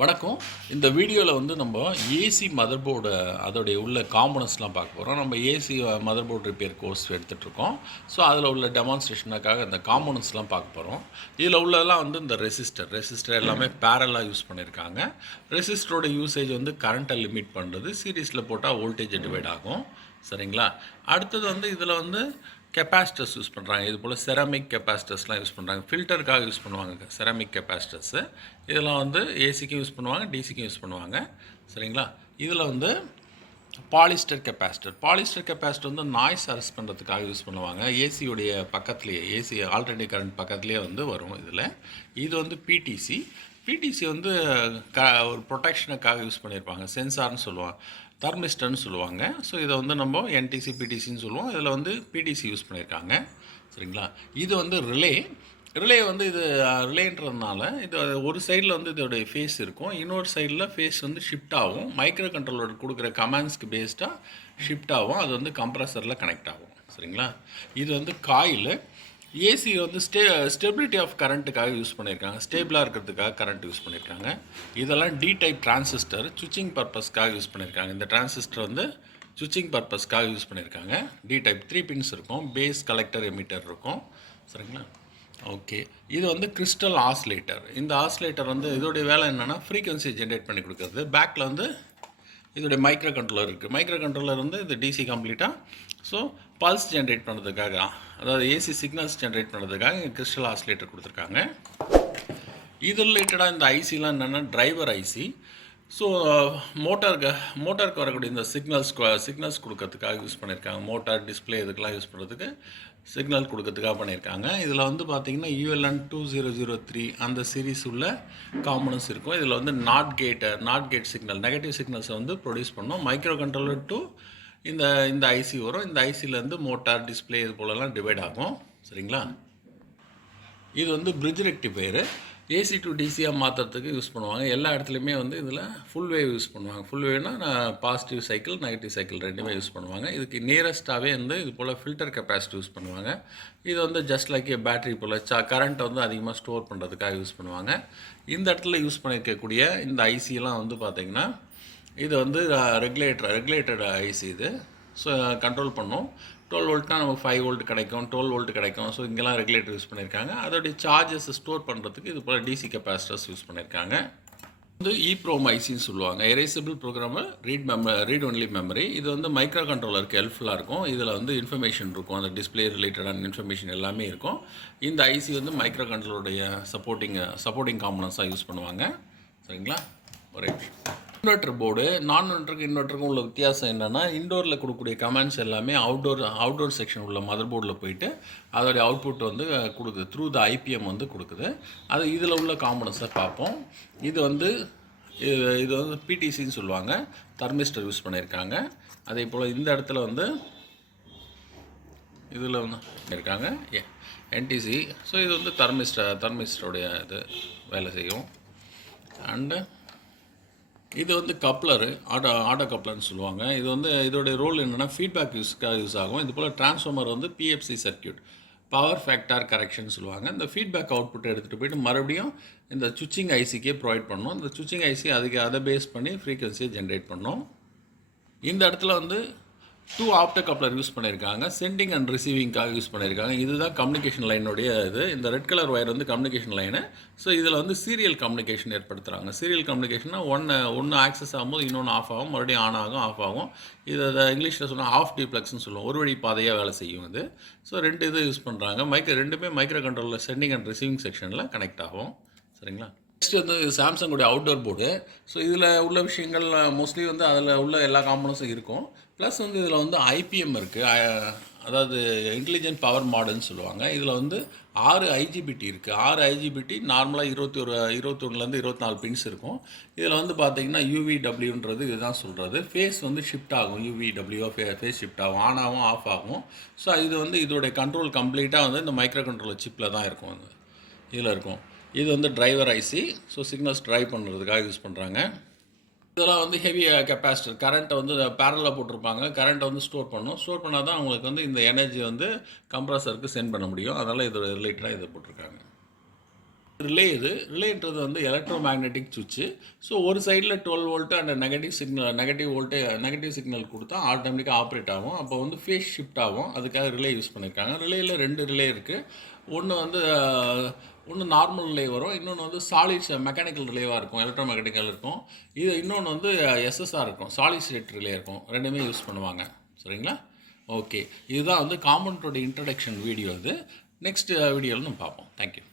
வணக்கம். இந்த வீடியோவில் வந்து நம்ம ஏசி மதர்போர்டு அதோடைய உள்ள காம்பனன்ட்ஸ்லாம் பார்க்க போகிறோம். நம்ம ஏசி மதர்போர்டு ரிப்பேர் கோர்ஸ் எடுத்துகிட்ருக்கோம். ஸோ அதில் உள்ள டெமான்ஸ்ட்ரேஷனுக்காக இந்த காம்பனன்ட்ஸ்லாம் பார்க்க போகிறோம். இதில் உள்ளதெல்லாம் வந்து இந்த ரெசிஸ்டர் எல்லாமே பேரலாக யூஸ் பண்ணியிருக்காங்க. ரெசிஸ்டரோட யூசேஜ் வந்து கரண்ட்டை லிமிட் பண்ணுறது. சீரீஸில் போட்டால் வோல்டேஜ் டிவைட் ஆகும். சரிங்களா? அடுத்தது வந்து இதில் வந்து கெப்பாசிட்டர்ஸ் யூஸ் பண்ணுறாங்க. இது போல் செராமிக் கெப்பாசிட்டர்ஸ்லாம் யூஸ் பண்ணுறாங்க. ஃபில்டருக்காக யூஸ் பண்ணுவாங்க செராமிக் கெப்பாசிட்டர்ஸு. இதெல்லாம் வந்து ஏசிக்கும் யூஸ் பண்ணுவாங்க, டிசிக்கும் யூஸ் பண்ணுவாங்க. சரிங்களா? இதில் வந்து பாலிஸ்டர் கெப்பாசிட்டர் வந்து நாய்ஸ் அரெஸ்ட் பண்ணுறதுக்காக யூஸ் பண்ணுவாங்க. ஏசியுடைய பக்கத்துலேயே, ஏசி ஆல்டர்னேட்டிவ் கரண்ட் பக்கத்துலேயே வந்து வரும் இதில். இது வந்து பிடிசி வந்து ஒரு ப்ரொடெக்ஷனுக்காக யூஸ் பண்ணியிருப்பாங்க. சென்சார்னு சொல்லுவாங்க, தெர்மிஸ்டர்னு சொல்லுவாங்க. ஸோ இதை வந்து நம்ம என்டிசி பிடிசின்னு சொல்லுவோம். இதில் வந்து பிடிசி யூஸ் பண்ணியிருக்காங்க. சரிங்களா? இது வந்து ரிலே வந்து இது ரிலேன்றதுனால இது ஒரு சைடில் வந்து இதோடைய ஃபேஸ் இருக்கும், இன்னொரு சைடில் ஃபேஸ் வந்து ஷிஃப்ட் ஆகும். மைக்ரோ கண்ட்ரோலர் கொடுக்குற கமாண்ட்ஸ்க்கு பேஸ்டாக ஷிஃப்ட் ஆகும். அது வந்து கம்ப்ரஸரில் கனெக்ட் ஆகும். சரிங்களா? இது வந்து காயில். ஏசி வந்து ஸ்டெபிலிட்டி ஆஃப் கரண்ட்டுக்காக யூஸ் பண்ணியிருக்காங்க, ஸ்டேபிளாக இருக்கிறதுக்காக கரண்ட் யூஸ் பண்ணியிருக்காங்க. இதெல்லாம் டி டைப் டிரான்சிஸ்டர் சுவிட்சிங் பர்பஸ்க்காக யூஸ் பண்ணியிருக்காங்க. இந்த டிரான்சிஸ்டர் வந்து சுவிட்சிங் பர்பஸ்க்காக யூஸ் பண்ணியிருக்காங்க. டி டைப் 3 பின்ஸ் இருக்கும், பேஸ் கலெக்டர் எமிட்டர் இருக்கும். சரிங்களா? ஓகே. இது வந்து கிறிஸ்டல் ஆசிலேட்டர். இந்த ஆசிலேட்டர் வந்து இதோடைய வேலை என்னென்னா ஃப்ரீக்வன்சி ஜென்ரேட் பண்ணி கொடுக்குறது. பேக்கில் வந்து இதோடைய மைக்ரோ கண்ட்ரோலர் இருக்குது. மைக்ரோ கண்ட்ரோலர் வந்து இது டிசி கம்ப்ளீட்டாக. ஸோ பல்ஸ் ஜென்ரேட் பண்ணுறதுக்காக, அதாவது ஏசி சிக்னல்ஸ் ஜென்ரேட் பண்ணுறதுக்காக இங்கே கிறிஸ்டல் ஆசிலேட்டர் கொடுத்துருக்காங்க. இது ரிலேட்டடாக இந்த ஐசிலாம் என்னென்னா டிரைவர் ஐசி. ஸோ மோட்டாருக்கு வரக்கூடிய இந்த சிக்னல்ஸ் கொடுக்கறதுக்காக யூஸ் பண்ணியிருக்காங்க. மோட்டார் டிஸ்பிளே இதுக்கெல்லாம் யூஸ் பண்ணுறதுக்கு சிக்னல் கொடுக்கறதுக்காக பண்ணியிருக்காங்க. இதில் வந்து பார்த்திங்கன்னா ULN 2003 அந்த சீரீஸ் உள்ள காம்பனன்ட்ஸ் இருக்கும். இதில் வந்து நாட் கேட் சிக்னல், நெகட்டிவ் சிக்னல்ஸை வந்து ப்ரொடியூஸ் பண்ணோம். மைக்ரோ கண்ட்ரோலர் டு இந்த ஐசி வரும். இந்த ஐசியிலேருந்து மோட்டார் டிஸ்பிளே இது போலலாம் டிவைட் ஆகும். சரிங்களா? இது வந்து பிரிட்ஜ் ரெக்டிஃபையரு. ஏசி டு டிசியாக மாற்றுறதுக்கு யூஸ் பண்ணுவாங்க. எல்லா இடத்துலையுமே வந்து இதில் ஃபுல் வேவ் யூஸ் பண்ணுவாங்க. ஃபுல் வேவ்னா பாசிட்டிவ் சைக்கிள், நெகட்டிவ் சைக்கிள் ரெண்டுமே யூஸ் பண்ணுவாங்க. இதுக்கு நியரஸ்ட்டாகவே வந்து இது போல் ஃபில்டர் கெப்பாசிட்டி யூஸ் பண்ணுவாங்க. இது வந்து ஜஸ்ட் லைக் பேட்டரி போல் கரண்ட்டை வந்து அதிகமாக ஸ்டோர் பண்ணுறதுக்காக யூஸ் பண்ணுவாங்க. இந்த இடத்துல யூஸ் பண்ணியிருக்கக்கூடிய இந்த ஐசியெல்லாம் வந்து பார்த்திங்கன்னா இது வந்து ரெகுலேட்டட் ஐசி இது. ஸோ கண்ட்ரோல் பண்ணும். 12 வோல்ட்னா நமக்கு 5 வோல்ட் கிடைக்கும், 12 வோல்ட் கிடைக்கும். ஸோ இங்கெல்லாம் ரெகுலேட்டர் யூஸ் பண்ணியிருக்காங்க. அதோடைய சார்ஜஸ் ஸ்டோர் பண்ணுறதுக்கு இது போல் டிசி கெப்பாசிட்டர்ஸ் யூஸ் பண்ணியிருக்காங்க. வந்து EEPROM ஐசின்னு சொல்லுவாங்க, erasable programmer read only memory. இது வந்து மைக்ரோ கண்ட்ரோலருக்கு ஹெல்ப்ஃபுல்லாக இருக்கும். இதில் வந்து இன்ஃபர்மேஷன் இருக்கும், அந்த டிஸ்பிளே ரிலேட்டடான இன்ஃபர்மேஷன் எல்லாமே இருக்கும். இந்த ஐசி வந்து மைக்ரோ கண்ட்ரோலருடைய சப்போர்ட்டிங் காம்பனன்ட்ஸாக யூஸ் பண்ணுவாங்க. சரிங்களா? ஒரே இன்வெர்டர் போர்டு. நான் இன்வெர்ட்டருக்கும் உள்ள வித்தியாசம் என்னென்னா, இன்டோரில் கொடுக்கக்கூடிய கமாண்ட்ஸ் எல்லாமே அவுட்டோர் செக்ஷன் உள்ள மதர் போர்டில் போயிட்டு அதோடைய அவுட்புட் வந்து கொடுக்குது, த்ரூ த IPM வந்து கொடுக்குது. அது இதில் உள்ள காம்பனன்ஸை பார்ப்போம். இது வந்து பிடிசின்னு சொல்லுவாங்க, தெர்மிஸ்டர் யூஸ் பண்ணியிருக்காங்க. அதே போல் இந்த இடத்துல வந்து இதில் வந்து இருக்காங்க என்டிசி. ஸோ இது வந்து தெர்மிஸ்டருடைய இது வேலை செய்யும். அண்டு இது வந்து கப்ளரு, ஆட்டோ கப்ளர்னு சொல்லுவாங்க. இது வந்து இதோடைய ரோல் என்னென்னா ஃபீட்பேக் யூஸ் ஆகும். இது போல் டிரான்ஸ்ஃபார்மர் வந்து PFC circuit, power factor correction சொல்லுவாங்க. இந்த ஃபீட்பேக் அவுட்புட்டை எடுத்துகிட்டு போய்ட்டு மறுபடியும் இந்த சுவிட்சிங் ஐசிக்கே ப்ரொவைட் பண்ணணும். இந்த சுவிட்சிங் ஐசி அதை பேஸ் பண்ணி ஃப்ரீக்வன்சியை ஜென்ரேட் பண்ணோம். இந்த இடத்துல வந்து 2 ஆப்டோ கப்ளர் யூஸ் பண்ணியிருக்காங்க, சென்டிங் அண்ட் ரிசீவிங்காக யூஸ் பண்ணியிருக்காங்க. இதுதான் கம்யூனிகேஷன் லைனுடைய இது. இந்த ரெட் கலர் ஒயர் வந்து கம்யூனிகேஷன் லைனு. ஸோ இதில் வந்து சீரியல் கம்யூனிகேஷன் ஏற்படுத்துகிறாங்க. சீரியல் கம்யூனிகேஷன்னா ஒன்று ஆக்சஸ் ஆகும்போது இன்னொன்று ஆஃப் ஆகும், மறுபடியும் ஆன் ஆகும், ஆஃப் ஆகும். இதை இங்கிலீஷில் சொன்னால் ஆஃப் டியூப்ளெக்ஸ்னு சொல்லுவோம். ஒரு வழி பாதையாக வேலை செய்யும் இது. ஸோ 2 இது யூஸ் பண்ணுறாங்க. ரெண்டுமே மைக்ரோ கண்ட்ரோலில் சென்டிங் அண்ட் ரிசீவிங் செக்ஷனில் கனெக்ட் ஆகும். சரிங்களா? நெக்ஸ்ட் வந்து சாம்சங்குடைய அவுட்டோர் போர்டு. ஸோ இதில் உள்ள விஷயங்கள் மோஸ்ட்லி வந்து அதில் உள்ள எல்லா காம்பனன்ஸும் இருக்கும். ப்ளஸ் வந்து இதில் வந்து IPM இருக்குது, அதாவது இன்டெலிஜென்ட் பவர் மாடல்னு சொல்லுவாங்க. இதில் வந்து 6 IGBT இருக்குது. 6 IGBT நார்மலாக 21லேருந்து 24 பின்ஸ் இருக்கும். இதில் வந்து பார்த்திங்கன்னா UVWன்றது இதுதான் சொல்கிறது. ஃபேஸ் வந்து ஷிஃப்ட் ஆகும், UVW ஃபேஸ் ஷிஃப்ட் ஆகும், ஆன் ஆகும், ஆஃப் ஆகும். ஸோ இது வந்து இதோடைய கண்ட்ரோல் கம்ப்ளீட்டாக வந்து இந்த மைக்ரோ கண்ட்ரோலர் சிப்பில் தான் இருக்கும், இதில் இருக்கும். இது வந்து driver IC. So signals drive பண்ணுறதுக்காக யூஸ் பண்ணுறாங்க. இதெல்லாம் வந்து ஹெவி கெப்பாசிட்டர், கரண்ட்டை வந்து பேரலாக போட்டிருப்பாங்க. கரண்ட்டை வந்து ஸ்டோர் பண்ணால் தான் அவங்களுக்கு வந்து இந்த எனர்ஜி வந்து கம்ப்ரஸருக்கு சென்ட் பண்ண முடியும். அதனால் இதோட ரிலேட்டடாக இதை போட்டிருக்காங்க. ரிலே இது ரிலேன்றது வந்து எலக்ட்ரோ மேக்னெட்டிக் சுவிட்சு. ஸோ ஒரு சைடில் 12 வோல்ட்டு அண்ட் நெகட்டிவ் சிக்னல் கொடுத்தா ஆட்டோமேட்டிக்காக ஆப்ரேட் ஆகும். அப்போ வந்து ஃபேஸ் ஷிஃப்ட் ஆகும். அதுக்காக ரிலே யூஸ் பண்ணியிருக்காங்க. ரிலேயில் 2 ரிலே இருக்குது. ஒன்று நார்மல் ரிலே வரும், இன்னொன்று வந்து சாலிட்ஸ் மெக்கானிக்கல் ரிலேவாக இருக்கும், எலக்ட்ரோ மெக்கானிக்கல் இருக்கும். இன்னொன்று வந்து எஸ்எஸ்ஆர் இருக்கும், சாலிட் ஸ்டேட் ரிலே இருக்கும். ரெண்டுமே யூஸ் பண்ணுவாங்க. சரிங்களா? ஓகே, இதுதான் வந்து காம்பனண்ட்டோட இன்ட்ரடக்ஷன் வீடியோ. நெக்ஸ்ட் வீடியோவில் நம்ம பார்ப்போம். தேங்க்யூ.